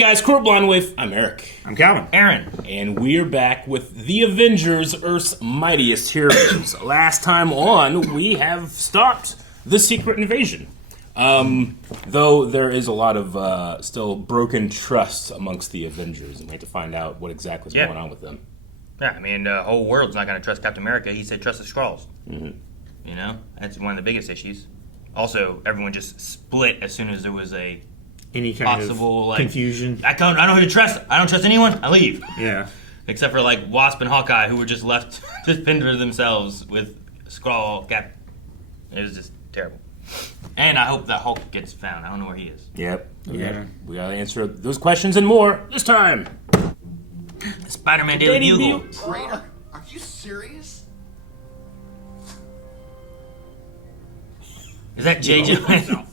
guys, Corpline with. I'm Eric. I'm Calvin. Aaron. And we're back with the Avengers, Earth's Mightiest Heroes. Last time on, we have stopped the secret invasion. Though there is a lot of still broken trust amongst the Avengers, and we have to find out what exactly is going on with them. Yeah, I mean, the whole world's not going to trust Captain America. He said trust the Skrulls. Mm-hmm. You know? That's one of the biggest issues. Also, everyone just split as soon as there was any kind possible, of confusion. I don't know who to trust. I don't trust anyone. I leave. Yeah. Except for, Wasp and Hawkeye, who were just left to fend for themselves with Skrull Cap. It was just terrible. And I hope that Hulk gets found. I don't know where he is. Yep. Yeah. We gotta answer those questions and more this time. The Spider-Man Daily Bugle. Traitor? Are you serious? Is that JJ?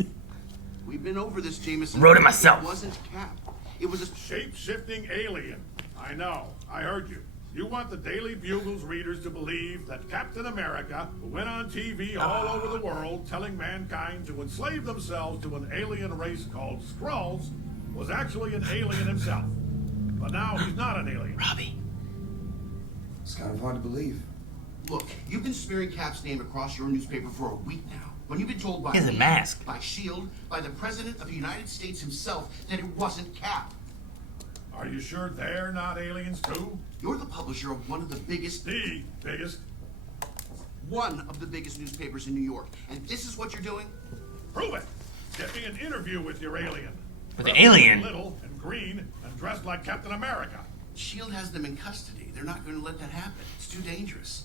We've been over this, Jameson. Wrote it myself. It wasn't Cap. It was a shape-shifting alien. I know. I heard you. You want the Daily Bugle's readers to believe that Captain America, who went on TV all over the world telling mankind to enslave themselves to an alien race called Skrulls, was actually an alien himself. But now he's not an alien. Robbie. It's kind of hard to believe. Look, you've been smearing Cap's name across your newspaper for a week now. When you've been told by He has a me, mask. by S.H.I.E.L.D., by the President of the United States himself, that it wasn't Cap. Are you sure they're not aliens too? You're the publisher of one of the biggest... The biggest? One of the biggest newspapers in New York. And this is what you're doing? Prove it! Get me an interview with your alien. With the alien? Little and green and dressed like Captain America. S.H.I.E.L.D. has them in custody. They're not going to let that happen. It's too dangerous.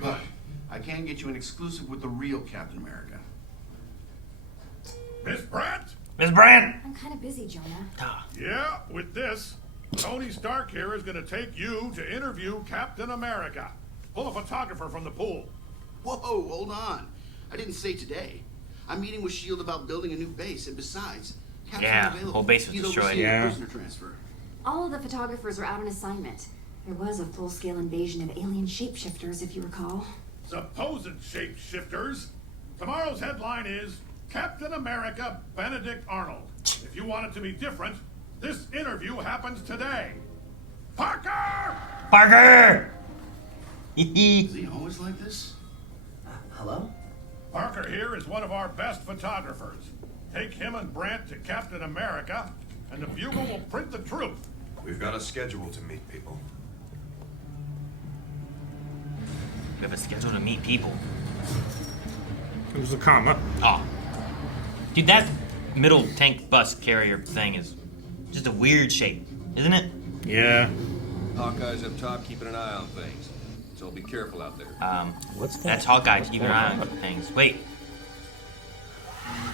But I can get you an exclusive with the real Captain America. Miss Brandt? Miss Brand. I'm kind of busy, Jonah. Yeah, with this. Tony Stark here is going to take you to interview Captain America. Pull a photographer from the pool. Whoa, hold on. I didn't say today. I'm meeting with S.H.I.E.L.D. about building a new base, and besides, Cap's Yeah, not available. whole base was He'll destroyed. oversee the Yeah. prisoner transfer. All of the photographers are out on assignment. There was a full-scale invasion of alien shapeshifters, if you recall. Supposed shapeshifters. Tomorrow's headline is Captain America Benedict Arnold. If you want it to be different, this interview happens today. Parker! Parker! Is he always like this? Hello? Parker here is one of our best photographers. Take him and Brandt to Captain America, and the Bugle will print the truth. We've got a schedule to meet people. We have a schedule to meet people. It was a comma. Oh. Dude, that middle tank bus carrier thing is just a weird shape, isn't it? Yeah. Hawkeye's up top keeping an eye on things. So be careful out there. What's that? That's Hawkeye keeping an eye on things. Wait,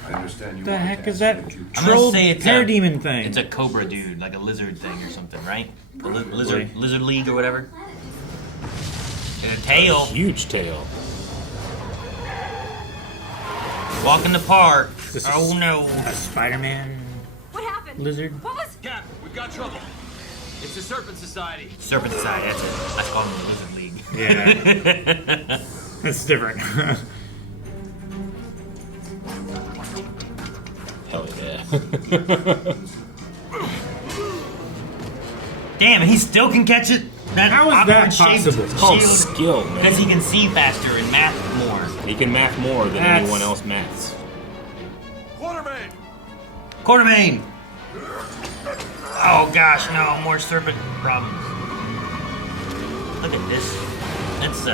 I understand you What the want heck to is ask that me to- I'm gonna troll say it's parademon thing? it's a cobra dude, like a lizard thing or something, right? A Probably. lizard league or whatever. And a tail. Huge tail. Walk in the park. This is- Oh no. A Spider-Man What happened? lizard. What was... Cap, we've got trouble. It's the Serpent Society. Serpent Society, that's it. I call them the Lizard League. Yeah. That's different. Hell yeah. Damn, and he still can catch it? That How is that awkward shape possible? It's called shield. skill, man. Because he can see faster and math more. He can math more than That's- anyone else maths. Quartermain! Quartermain! Oh gosh, no, more serpent problems. Look at this. That's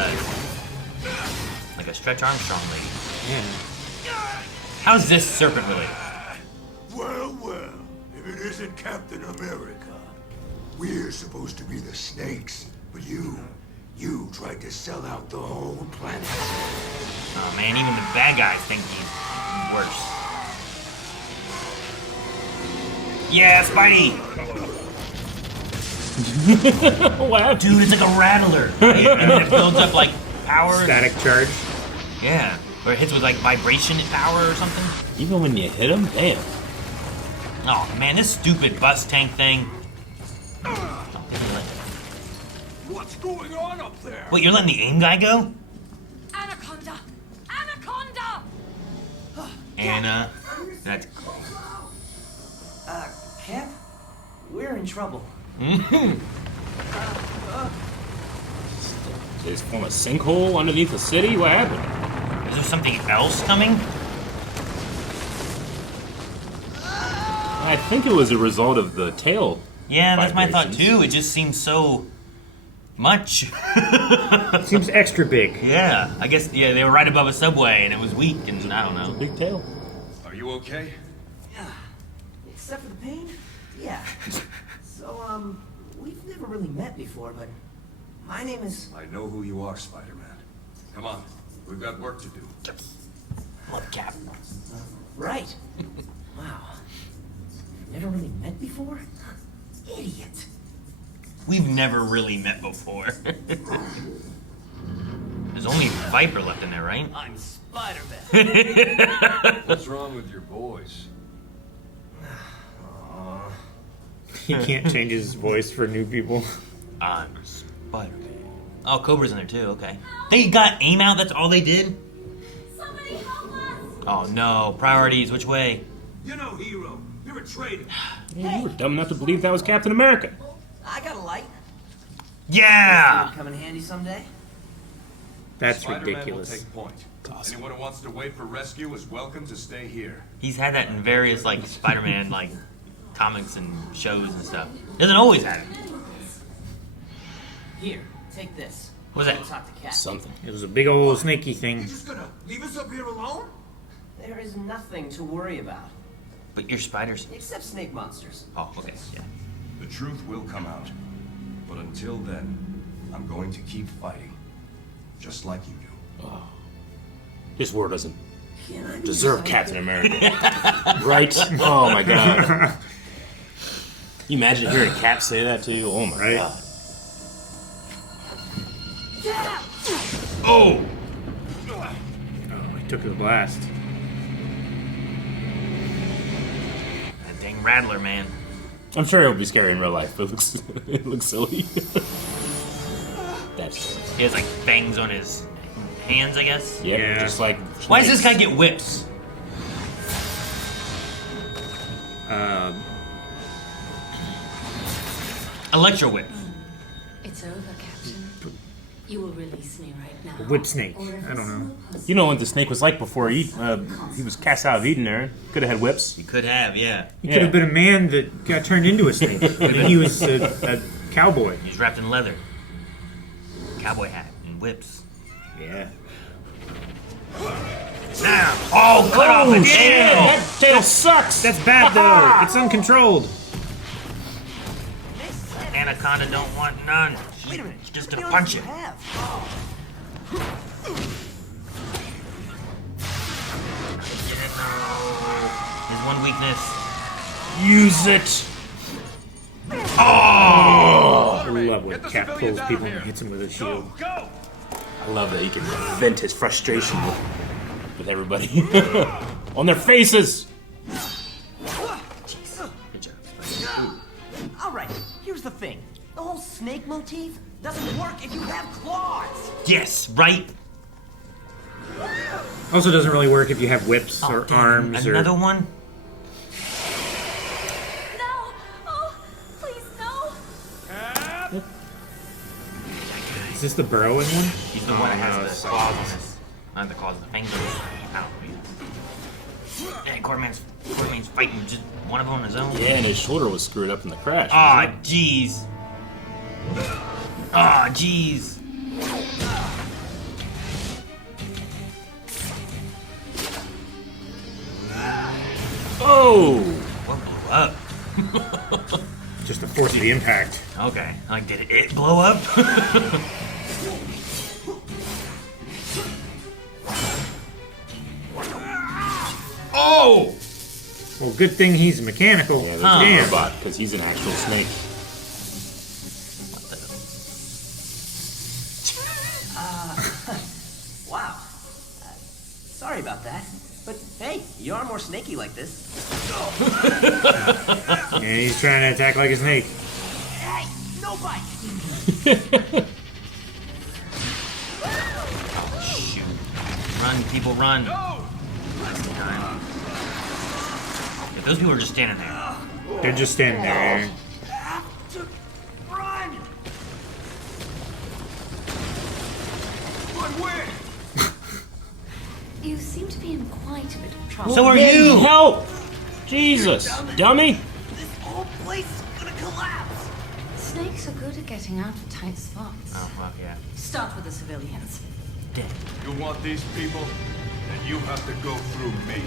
like a Stretch Armstrong lady. Yeah. How's this serpent related? Well, if it isn't Captain America. We're supposed to be the snakes, but you tried to sell out the whole planet. Oh man, even the bad guys think he's worse. Yeah, Spidey! Wow. Dude, it's like a rattler. Right? And then it builds up like power. Static charge. Yeah. Or it hits with like vibration power or something. Even when you hit him, damn. Oh man, this stupid bus tank thing. What's going on up there? Wait, you're letting the AIM guy go? Anaconda! Anaconda! Anna. That's Cap? We're in trouble. Is form a sinkhole underneath the city? What happened? Is there something else coming? I think it was a result of the tail. Yeah, that's my thought vibrations. too. It just seems so much. Seems extra big. Yeah, I guess. Yeah, they were right above a subway, and it was weak, and I don't know. Big tail. Are you okay? Yeah. Except for the pain? Yeah. So, we've never really met before, but my name is... I know who you are, Spider-Man. Come on, we've got work to do. Love Cap. Right. Wow. Never really met before? Idiot. We've never really met before. There's only Viper left in there, right? I'm Spider-Man. What's wrong with your boys? He can't change his voice for new people. I'm Spider-Man. Oh, Cobra's in there too, okay. They got aim out, that's all they did? Somebody help us! Oh no, priorities, which way? You're no hero. You're a traitor. Yeah, you were dumb enough to believe that was Captain America. I got a light. Yeah! Come in handy someday. That's Spider-Man ridiculous. will take point. Anyone who wants to wait for rescue is welcome to stay here. He's had that in various, like, Spider-Man, like, comics and shows and stuff. Doesn't always have it. Here, take this. What's that? Go talk to Cap. Something. It was a big old snaky thing. You're just gonna leave us up here alone? There is nothing to worry about. But you're spiders. Except snake monsters. Oh, okay, yeah. The truth will come out. But until then, I'm going to keep fighting. Just like you do. This war doesn't Can I be deserve something? Captain America. Right? Oh my god. Can you imagine hearing Cap say that to you? Oh my Right. god. Oh! Oh, he took his blast. That dang Rattler, man. I'm sure it'll be scary in real life, but it looks silly. That's He has, like, fangs on his hands, I guess. yep, Yeah. just like. Why does this guy snakes. get whips? Electro whip. It's over, Captain. You will release me right now. Whip snake. I don't know. You know what the snake was like before he was cast out of Eden there. Could have had whips. He could have, yeah. He could have been a man that got turned into a snake. And he was a cowboy. He's wrapped in leather. Cowboy hat and whips. Yeah. Now! Oh, cut off the tail! That tail sucks! That's bad though. It's uncontrolled. Anaconda don't want none. Wait a minute. She's just What gonna else punch do it. you have? His one weakness. Use it! I love when Cap pulls people and hits him with a shield. I love that he can vent his frustration with everybody on their faces. Good job. All right, here's the thing. The whole snake motif doesn't work if you have claws. Yes, right? Also doesn't really work if you have whips or Damn, arms Another or... one? No! Oh, please, no! Is this the burrowing one? He's the one that no, has it's the claws on his... Not the claws, the fingers. Ow. Hey, Quartermain's fighting just one of them on his own. Yeah, and his shoulder was screwed up in the crash. Aw, wasn't jeez. Aw, jeez. it? Oh! What blew up? Just the force of the impact. Okay. Like, did it blow up? Oh! Well, good thing he's mechanical. Yeah, there's Damn. a robot because he's an actual snake. Wow. Sorry about that. But hey, you are more snaky like this. And he's trying to attack like a snake. Hey, no bite. Shoot. Run, people, run. Those people are just standing there. They're just standing there. Run! Run where? You seem to be in quite a bit of trouble. So are you! Help! Jesus, dummy! This whole place is gonna collapse. Snakes are good at getting out of tight spots. Oh, fuck yeah. Start with the civilians. You want these people? Then you have to go through me.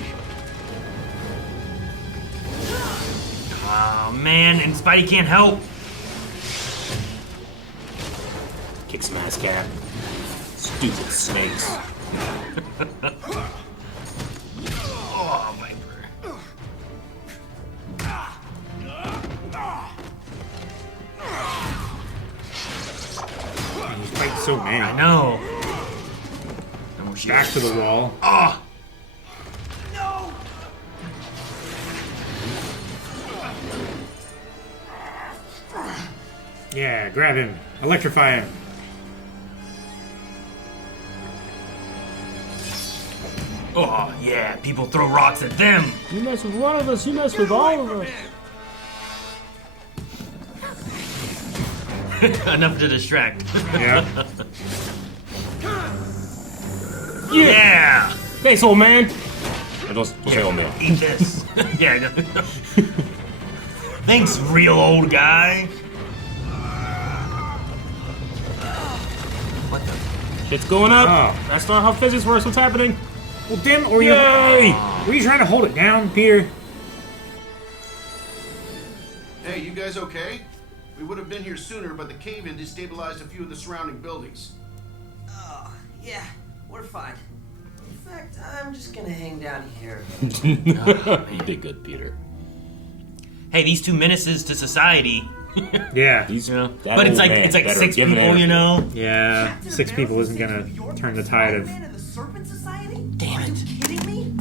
Oh, man, and Spidey can't help. Kick some ass, Cap. Stupid snakes. Oh, Viper. He's fighting so many. I know. And we're Back to the wall. Oh! No! Yeah, grab him. Electrify him. Oh, yeah, people throw rocks at them. You mess with one of us, you mess with all of us. Enough to distract. Yeah. Yeah! Thanks, old man. Don't say old man. Eat this. Yeah, I know. Thanks, real old guy. What the? Shit's going up. Oh. That's not how physics works. What's happening? Well, damn, or you... Yay! Were you trying to hold it down, Peter? Hey, you guys okay? We would have been here sooner, but the cave-in destabilized a few of the surrounding buildings. Oh, yeah, we're fine. In fact, I'm just gonna hang down here. You did good, Peter. Hey, these two menaces to society. Yeah. He's, But it's like six people, you know. Yeah, 6 people isn't gonna turn the tide of... Man in the Serpent Society? Damn Are you it. kidding me?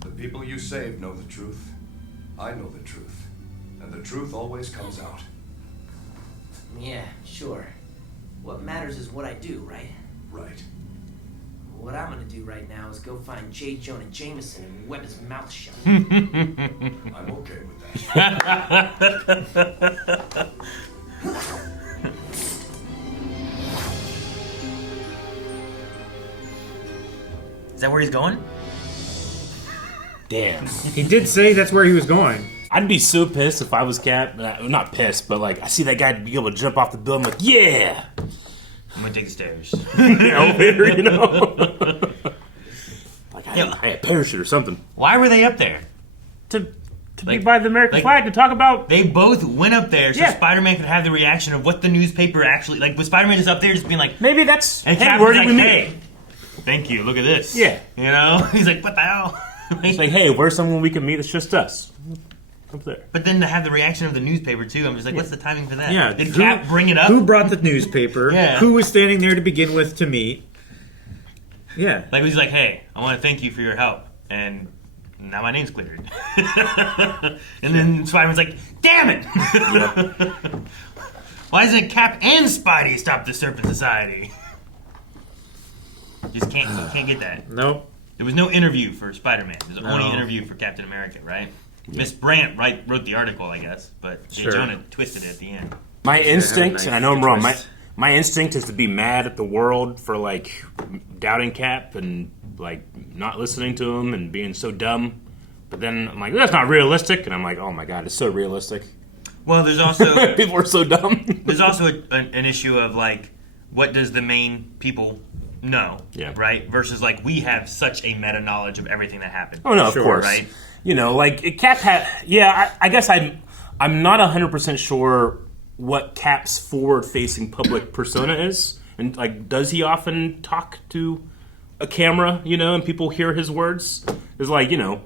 The people you saved know the truth. I know the truth. And the truth always comes out. Yeah, sure. What matters is what I do, right? Right. What I'm gonna do right now is go find J. Jonah Jameson and web his mouth shut. I'm okay with that. Is that where he's going? Damn. He did say that's where he was going. I'd be so pissed if I was Cap. Not pissed, but like I see that guy be able to jump off the building. Like, yeah, I'm gonna take the stairs. elevator, you know. Like I had a parachute or something Why were they up there? to be Like- by the American like- flag to talk about. They both went up there so Yeah. Spider-Man could have the reaction of what the newspaper actually like. Was Spider-Man just up there just being like, Maybe that's and hey, Cap where was did like, we meet? hey, thank you, look at this. Yeah. You know? He's like, what the hell? It's like, hey, where's someone we can meet? It's just us. Up there. But then to have the reaction of the newspaper too, I'm just like, what's the timing for that? Yeah. Did Cap bring it up? Who brought the newspaper? Yeah. Who was standing there to begin with to meet? Yeah. Like he's like, hey, I want to thank you for your help, and now my name's cleared. And then Spider-Man's like, damn it! Why doesn't Cap and Spidey stop the Serpent Society? Just can't get that. Nope. There was no interview for Spider-Man. There was No. only interview for Captain America, right? Miss Brandt wrote the article, I guess, but J. Sure. Jonah twisted it at the end. My instinct, nice and I know I'm wrong. twist. My instinct is to be mad at the world for like doubting Cap and like not listening to him and being so dumb. But then I'm like, that's not realistic, and I'm like, oh my god, it's so realistic. Well, there's also People are so dumb. there's also an issue of like, what does the main people know? Yeah. Right. Versus like we have such a meta knowledge of everything that happened. Oh no, of Sure, course. right? You know, like Cap had. Yeah, I guess I'm not 100% sure what Cap's forward-facing public persona is, and like, does he often talk to a camera? You know, and people hear his words. There's like, you know,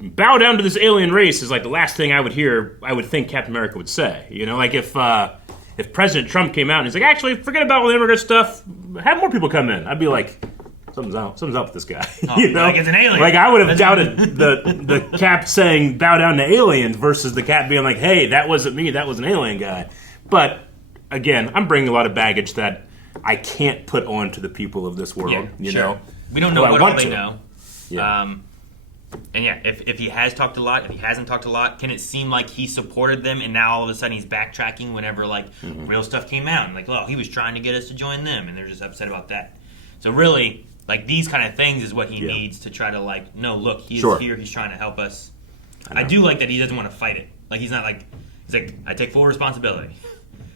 bow down to this alien race is like the last thing I would hear. I would think Captain America would say. You know, like if President Trump came out and he's like, actually, forget about all the immigrant stuff. Have more people come in. I'd be like, something's up with this guy. Oh, You know, like it's an alien. Like I would have doubted the Cap saying bow down to aliens versus the Cap being like, hey, that wasn't me. That was an alien guy. But again, I'm bringing a lot of baggage that I can't put on to the people of this world. Yeah, you sure. know, We don't know Well, I what all want they to. know. Yeah. And yeah, if he has talked a lot, if he hasn't talked a lot, can it seem like he supported them and now all of a sudden he's backtracking whenever like real stuff came out? And like, oh, he was trying to get us to join them, and they're just upset about that. So really, like these kind of things is what he needs to try to like, no, look, he is here, he's trying to help us. I do like that he doesn't want to fight it. Like he's not like, he's like, I take full responsibility.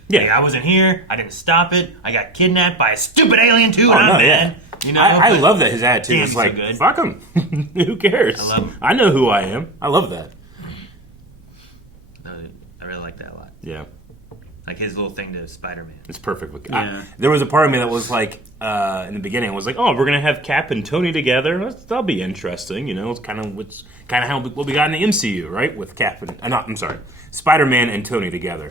Yeah, like, I wasn't here. I didn't stop it. I got kidnapped by a stupid alien too, and I'm mad. You know, I love that his attitude is like, so fuck him. Who cares? I love him. I know who I am. I love that. No, I really like that a lot. Yeah. Like his little thing to Spider-Man. It's perfect. There was a part of me that was like, in the beginning, I was like, oh, we're going to have Cap and Tony together. That'll be interesting. You know, it's kind of how what we got in the MCU, right? With Cap and, Spider-Man and Tony together.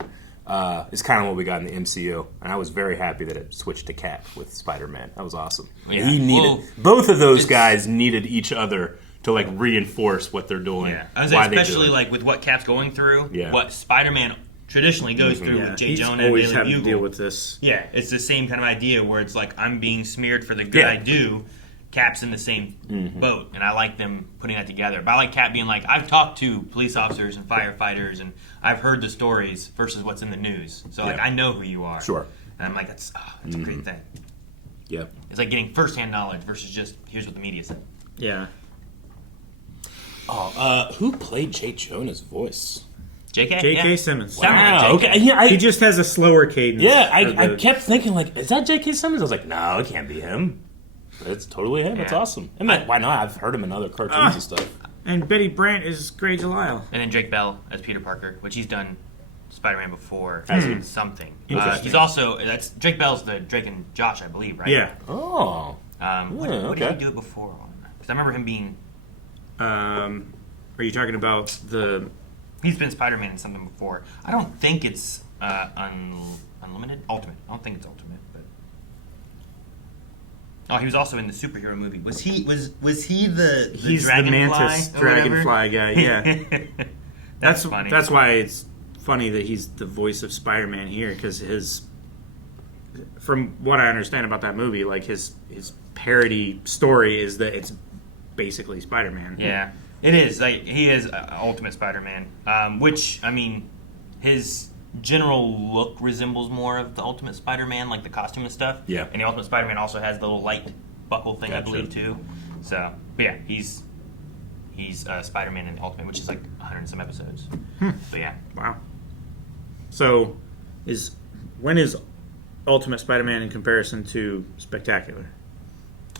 Is kind of what we got in the MCU, and I was very happy that it switched to Cap with Spider-Man. That was awesome. Yeah. He needed both of those guys needed each other to like reinforce what they're doing. Yeah, I was especially like with what Cap's going through. What Spider-Man traditionally goes through with J. Jonah and always Daily having Bugle. to deal with this. Yeah, it's the same kind of idea where it's like I'm being smeared for the good I do. Cap's in the same boat, and I like them putting that together. But I like Cap being like, I've talked to police officers and firefighters, and I've heard the stories versus what's in the news. So, like, I know who you are. Sure. And I'm like, that's a great thing. Yeah. It's like getting firsthand knowledge versus just, here's what the media said. Yeah. Oh, who played J. Jonah's voice? J.K. Simmons. Wow. Okay. Yeah, he just has a slower cadence. Yeah, I kept thinking, like, is that J.K. Simmons? I was like, no, it can't be him. It's totally him. It's awesome. I mean, why not? I've heard him in other cartoons and stuff. And Betty Brant is Grey Delisle. And then Drake Bell as Peter Parker, which he's done Spider-Man before. Something. He's also, Drake Bell's the Drake and Josh, I believe, right? Yeah. Oh. What did he do it before on? Because I remember him being... are you talking about the... He's been Spider-Man in something before. I don't think it's Unlimited? Ultimate. I don't think it's Ultimate, but... Oh, he was also in the superhero movie. Was he the He's Dragonfly the Mantis Dragonfly guy, yeah. That's funny. That's why it's funny that he's the voice of Spider-Man here, because from what I understand about that movie, like his parody story is that it's basically Spider-Man. Yeah, it is. Like he is Ultimate Spider-Man, which I mean, his general look resembles more of the Ultimate Spider-Man, like the costume and stuff. Yeah. And the Ultimate Spider-Man also has the little light buckle thing, I believe, too. So, but yeah, he's Spider-Man in the Ultimate, which is like 100 and some episodes. But yeah. Wow. So, when is Ultimate Spider-Man in comparison to Spectacular?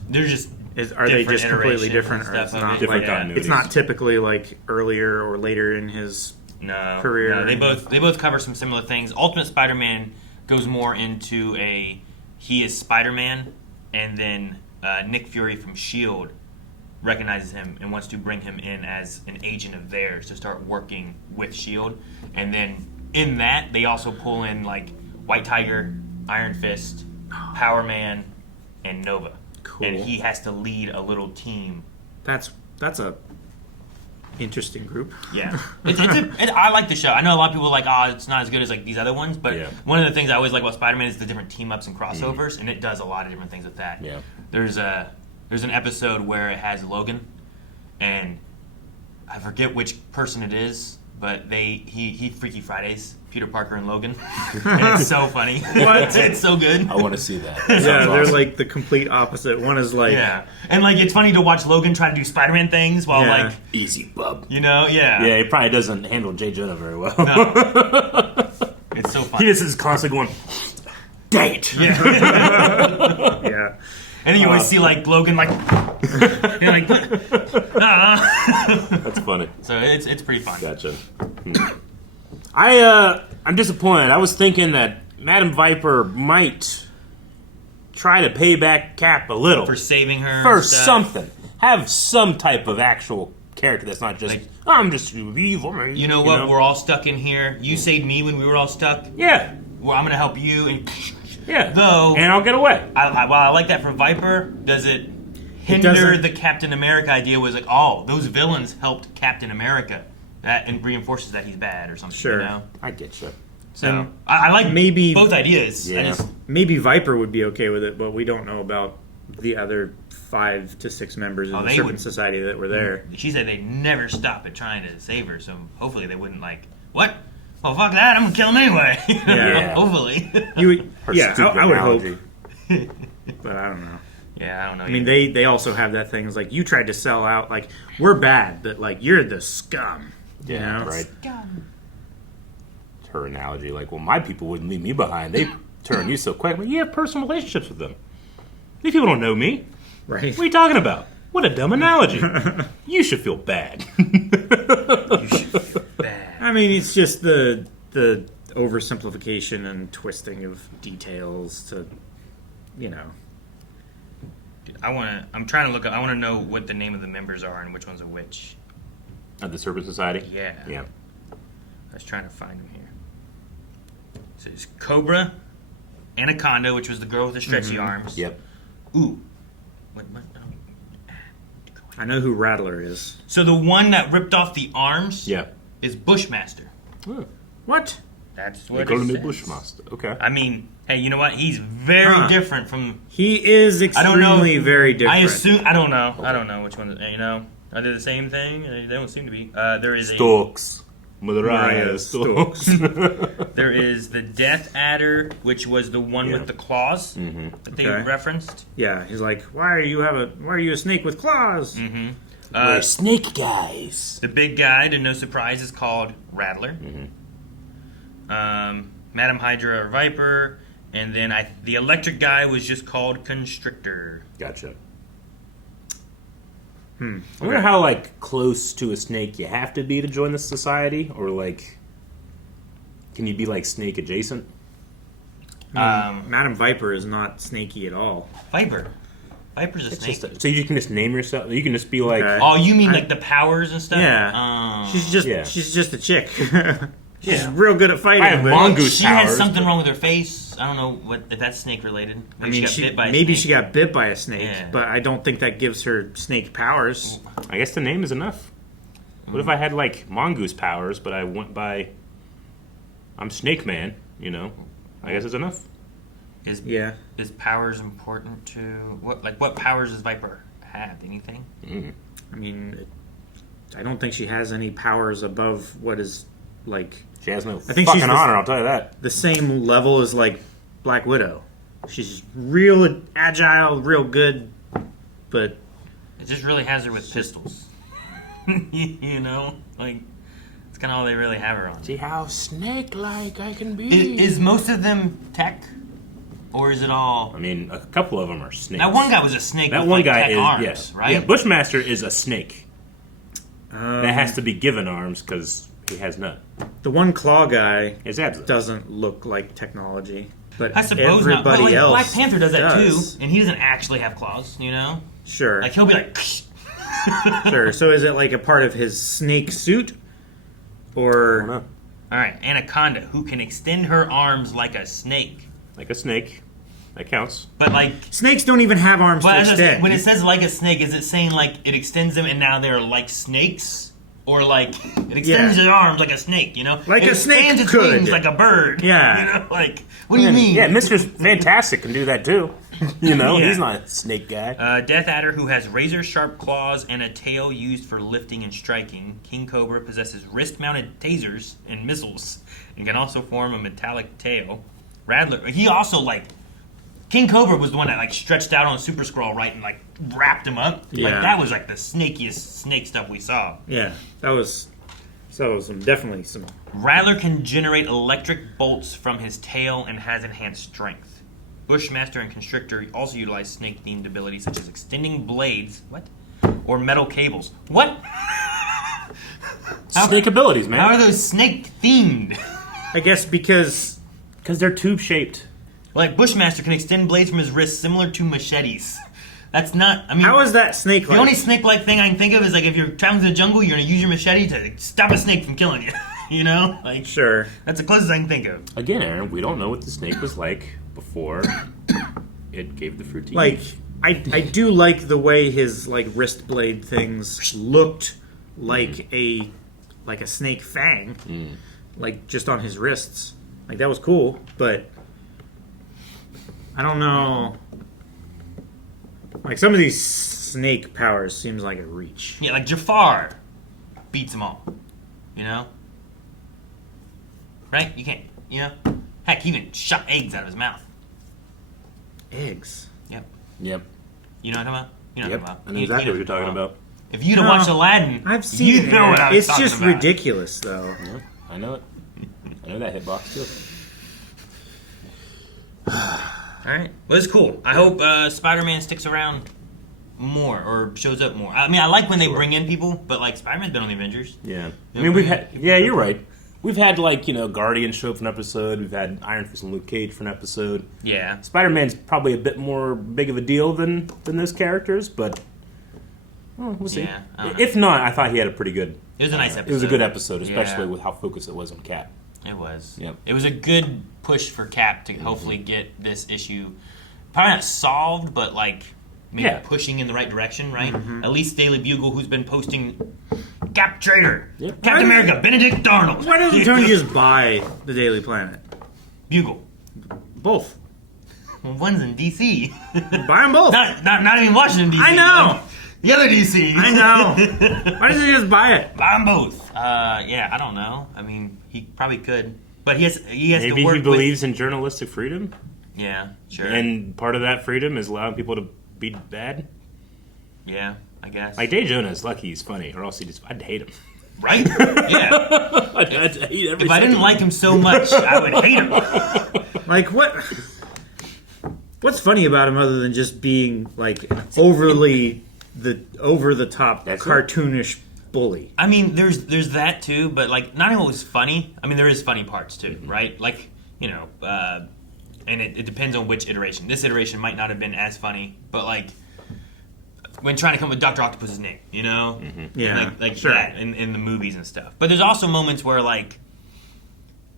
They're just are they just completely different, or it's not different like it's not typically like earlier or later in his career? No, they both cover some similar things. Ultimate Spider-Man goes more into he is Spider-Man, and then Nick Fury from S.H.I.E.L.D. recognizes him and wants to bring him in as an agent of theirs to start working with S.H.I.E.L.D. And then in that, they also pull in like White Tiger, Iron Fist, Power Man, and Nova. Cool. And he has to lead a little team. That's a interesting group. Yeah. I like the show. I know a lot of people are like, oh, it's not as good as like these other ones, but one of the things I always like about Spider-Man is the different team-ups and crossovers, and it does a lot of different things with that. Yeah. There's an episode where it has Logan, and I forget which person it is, but he Freaky Fridays Peter Parker and Logan. And it's so funny. What? It's so good. I want to see that. Yeah, they're like the complete opposite. One is like... Yeah. And like it's funny to watch Logan try to do Spider-Man things while like... Easy, bub. You know? Yeah. Yeah, he probably doesn't handle J. Jonah very well. No. It's so funny. He just is constantly going, dang it! Yeah. Yeah. And then you always see like Logan like... you're like... That's funny. So it's pretty fun. Gotcha. I'm disappointed. I was thinking that Madam Viper might try to pay back Cap a little for saving her for something. Have some type of actual character that's not just like, I'm just evil. You know what? We're all stuck in here. You saved me when we were all stuck. Yeah. Well, I'm gonna help you. And yeah. Though, and I'll get away. While I like that for Viper, does it hinder the Captain America idea? Was like, oh, those villains helped Captain America. That and reinforces that he's bad or something. Sure, you know? I get you. So I like maybe both ideas. Yeah. Maybe Viper would be okay with it, but we don't know about the other 5 to 6 members of the they Serpent would- Society that were there. She said they'd never stop at trying to save her, so hopefully they wouldn't like, what? Well, fuck that, I'm gonna kill him anyway. Yeah. Hopefully. I would hope. But I don't know. Yeah, I don't know. I mean, they also have that thing. It's like, you tried to sell out, like, we're bad, but, like, you're the scum. You know? Right. Her analogy, like, well, my people wouldn't leave me behind. They turn you so quick. Well, you have personal relationships with them. These people don't know me. Right. What are you talking about? What a dumb analogy. You should feel bad. I mean, it's just the oversimplification and twisting of details to, you know. I'm trying to look up, I want to know what the name of the members are and which one's a which. Of the Serpent Society? Yeah. Yeah. I was trying to find them here. So there's Cobra, Anaconda, which was the girl with the stretchy arms. Yep. Ooh. What? I know who Rattler is. So the one that ripped off the arms Yeah. is Bushmaster. What? That's They what call it him says. a Bushmaster. Okay. I mean, hey, you know what? He's very different from... He is I don't know. extremely very different. I assume... I don't know. I don't know which one... You know? Are they the same thing? They don't seem to be. There is Storks. Marietta Storks. There is the Death Adder, which was the one with the claws that they referenced. Yeah, he's like, why are you a snake with claws? Mm-hmm. We're snake guys. The big guy, to no surprise, is called Rattler. Madam Hydra or Viper, and then the electric guy was just called Constrictor. Gotcha. I wonder how, like, close to a snake you have to be to join the society, or, like, can you be, like, snake adjacent? Madam Viper is not snaky at all. Viper's a snake. So you can just name yourself. You can just be like, Oh, you mean like the powers and stuff? Yeah. She's just a chick. She's Yeah. real good at fighting. I have but mongoose She powers. has something wrong with her face. I don't know if that's snake related. Maybe she got bit by a maybe snake. she got bit by a snake, Yeah. but I don't think that gives her snake powers. I guess the name is enough. What if I had, like, mongoose powers, but I went by, I'm Snake Man, you know? I guess it's enough. Is powers important to what powers does Viper have? Anything? I mean, I don't think she has any powers above what is like. She has no I think fucking she's honor, I'll tell you that. The same level as like Black Widow. She's real agile, real good, but It just really has her with pistols. You know, like it's kind of all they really have her on. See how snake-like I can be. Is most of them tech, or is it all? I mean, a couple of them are snakes. That one guy was a snake. That with, one like, guy tech is arms, yes, right? yeah. Bushmaster is a snake that has to be given arms because he has none. the one claw guy His abs doesn't look like technology. But I suppose not. But everybody like, else Black Panther does that does. too, and he doesn't actually have claws. You know, Sure, like he'll be like. sure. So is it like a part of his snake suit, or All right, Anaconda, who can extend her arms like a snake. Like a snake. That counts. But like, snakes don't even have arms but to as I said, extend? when it says like a snake, is it saying like it extends them and now they're like snakes, or like it extends its arms like a snake? You know, Like it a snake expands its could. wings like a bird. Yeah. You know, like what do you mean? Yeah, Mr. Fantastic can do that too. You know, Yeah. he's not a snake guy. Death Adder, who has razor-sharp claws and a tail used for lifting and striking. King Cobra possesses wrist-mounted tasers and missiles, and can also form a metallic tail. Rattler, he also like King Cobra was the one that like stretched out on Super Skrull, right, and like wrapped him up. Like Yeah. that was like the snakiest snake stuff we saw. Yeah, that was definitely some. Rattler can generate electric bolts from his tail and has enhanced strength. Bushmaster and Constrictor also utilize snake-themed abilities such as extending blades, or metal cables. What? Snake abilities, man. How are those snake-themed? I guess because they're tube-shaped. Like Bushmaster can extend blades from his wrists similar to machetes. That's not. I mean, how is that snake? The only snake-like thing I can think of is like if you're traveling through the jungle, you're gonna use your machete to stop a snake from killing you. You know, like sure. That's the closest I can think of. Again, Aaron, we don't know what the snake was like before it gave the fruit to Like eat. I do like the way his like wrist blade things looked like a snake fang, like just on his wrists. Like that was cool, but I don't know. Like some of these snake powers seems like a reach. Yeah, like Jafar beats them all. You know? Right? You can't, you know? Heck, he even shot eggs out of his mouth. Eggs? Yep. Yep. You know what I'm talking about? You know what I'm talking about. I know exactly what you're talking about. If you'd have watched Aladdin, I've seen you know what I was It's talking just about. ridiculous, though. Yeah, I know it. I know that hitbox too. Alright. Well, it's cool. I hope Spider-Man sticks around more or shows up more. I mean, I like when they bring in people, but like Spider-Man's been on the Avengers. Yeah. I mean, we've had. Yeah, you're right. We've had like Guardians show up for an episode. We've had Iron Fist and Luke Cage for an episode. Yeah. Spider-Man's probably a bit more big of a deal than those characters, but we'll see. Yeah, I don't know. If not, I thought he had a pretty good. It was a nice episode. It was a good episode, especially Yeah. with how focused it was on Cap. It was. Yep. It was a good push for Cap to hopefully get this issue probably not solved, but like maybe pushing in the right direction, right? At least Daily Bugle, who's been posting Cap Trader, Captain America, Benedict Arnold. Why doesn't Tony just buy the Daily Planet? Bugle? Both. Well, one's in DC. Buy them both. Not even Washington DC. I know. The other DC. I know. Why doesn't he just buy it? Buy them both. Yeah, I don't know. I mean, he probably could, but he has Maybe to work he believes in journalistic freedom. Yeah, sure. And part of that freedom is allowing people to be bad. Yeah, I guess. Like Jay Jonah is lucky he's funny, or else I'd hate him. Right? Yeah. I'd hate every if I didn't like him so much, I would hate him. Like what? What's funny about him other than just being like overly over the top cartoonish bully? I mean, there's that too, but like not always funny. I mean, there is funny parts too, right? Like and it depends on which iteration. This iteration might not have been as funny, but like when trying to come up with Dr. Octopus's name, Yeah, like sure. that in the movies and stuff. But there's also moments where like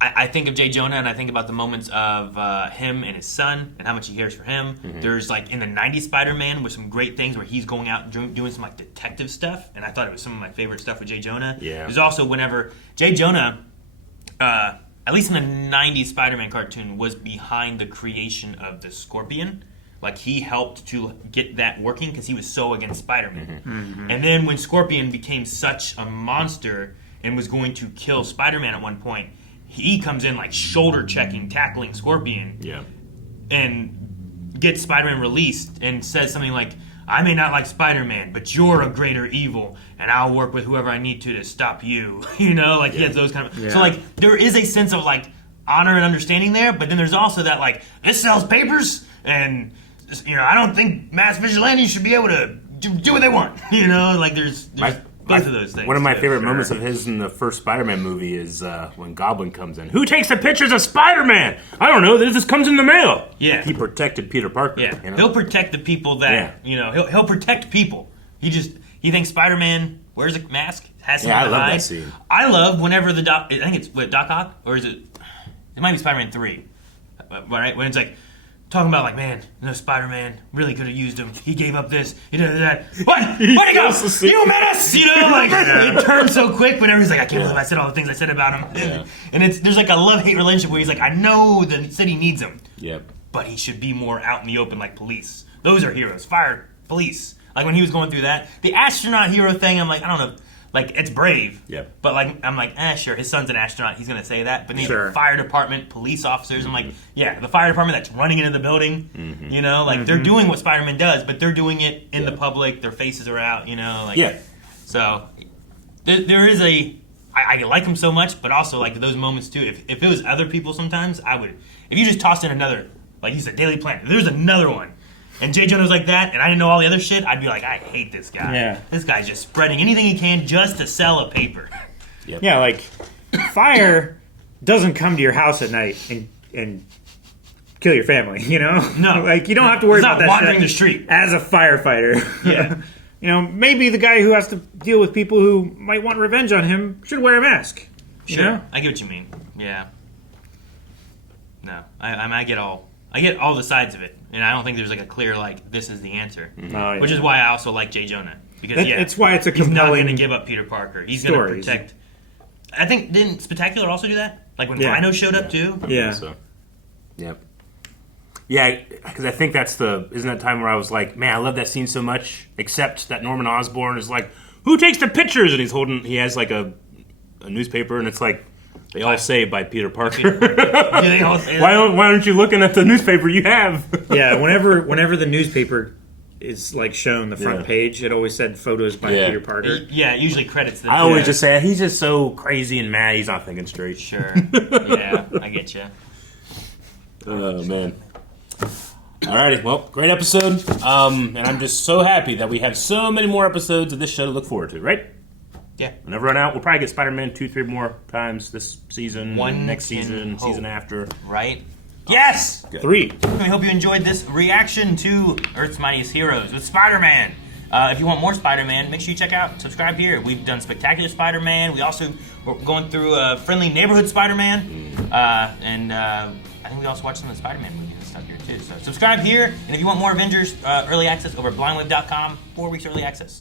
I think of Jay Jonah and I think about the moments of him and his son and how much he cares for him. There's like in the 90s Spider-Man with some great things where he's going out and doing some like detective stuff, and I thought it was some of my favorite stuff with Jay Jonah. Yeah. There's also whenever Jay Jonah, at least in the 90s Spider-Man cartoon, was behind the creation of the Scorpion. Like he helped to get that working because he was so against Spider-Man. And then when Scorpion became such a monster and was going to kill Spider-Man at one point, he comes in like shoulder checking, tackling Scorpion, and gets Spider-Man released and says something like, "I may not like Spider-Man, but you're a greater evil, and I'll work with whoever I need to stop you." He has those kind of. So like there is a sense of like honor and understanding there, but then there's also that like this sells papers, and I don't think mass vigilantes should be able to do what they want. Like there's both of those things. One of my favorite moments of his in the first Spider-Man movie is when Goblin comes in. Who takes the pictures of Spider-Man? I don't know. This comes in the mail. Yeah. He protected Peter Parker. Yeah. He'll protect the people that, he'll protect people. He thinks Spider-Man wears a mask, has something I to love hide. that scene. I love whenever I think it's Doc Ock, or is it might be Spider-Man 3, right? When it's like, talking about like, man, Spider-Man really could have used him. He gave up this. He did that. What? Where'd he go? You menace! It turns so quick whenever he's like, I can't believe I said all the things I said about him. And there's like a love-hate relationship where he's like, I know the city needs him. Yep. But he should be more out in the open like police. Those are heroes. Fire, police. Like when he was going through that. The astronaut hero thing, I'm like, I don't know. Like, it's brave. Yep. But like, I'm like, sure, his son's an astronaut. He's going to say that. But then Sure. fire department, police officers. I'm like, yeah, the fire department that's running into the building. They're doing what Spider-Man does, but they're doing it in the public. Their faces are out, So there is I like him so much, but also like those moments too. If it was other people sometimes, I would. If you just tossed in another, like you said, Daily Planet, if there's another one, and Jay Jonah was like that, and I didn't know all the other shit, I'd be like, I hate this guy. Yeah. This guy's just spreading anything he can just to sell a paper. Yep. Yeah, like fire doesn't come to your house at night and kill your family. No. Like you don't have to worry It's about not that wandering shit the street. as a firefighter. Yeah. Maybe the guy who has to deal with people who might want revenge on him should wear a mask. Sure, I get what you mean. Yeah. No, I get all the sides of it, and I don't think there's like a clear like this is the answer, which is why I also like Jay Jonah because it's why it's a he's not compelling going to give up Peter Parker. He's going to protect. I think didn't Spectacular also do that? Like when Rhino showed up too. Yeah. So. Yep. Yeah, because I think that's isn't that time where I was like, man, I love that scene so much, except that Norman Osborn is like, who takes the pictures? And he has like a newspaper, and it's like, they all say by Peter Parker. Why aren't you looking at the newspaper you have? Yeah, whenever the newspaper is like shown the front page, it always said photos by Peter Parker. Yeah, it usually credits them. I always just say, he's just so crazy and mad, he's not thinking straight. Sure. Yeah, I get you. Oh, man. Alrighty, well, great episode. And I'm just so happy that we have so many more episodes of this show to look forward to, right? Yeah. Whenever run out, we'll probably get Spider-Man 2-3 more times this season, next season, season after. Right? Yes! Good. 3. We hope you enjoyed this reaction to Earth's Mightiest Heroes with Spider-Man. If you want more Spider-Man, make sure you check out, subscribe here. We've done Spectacular Spider-Man. We're going through Friendly Neighborhood Spider-Man. And I think we also watched some of the Spider-Man movies and stuff here too. So subscribe here. And if you want more Avengers early access, over at blindwave.com, 4 weeks early access.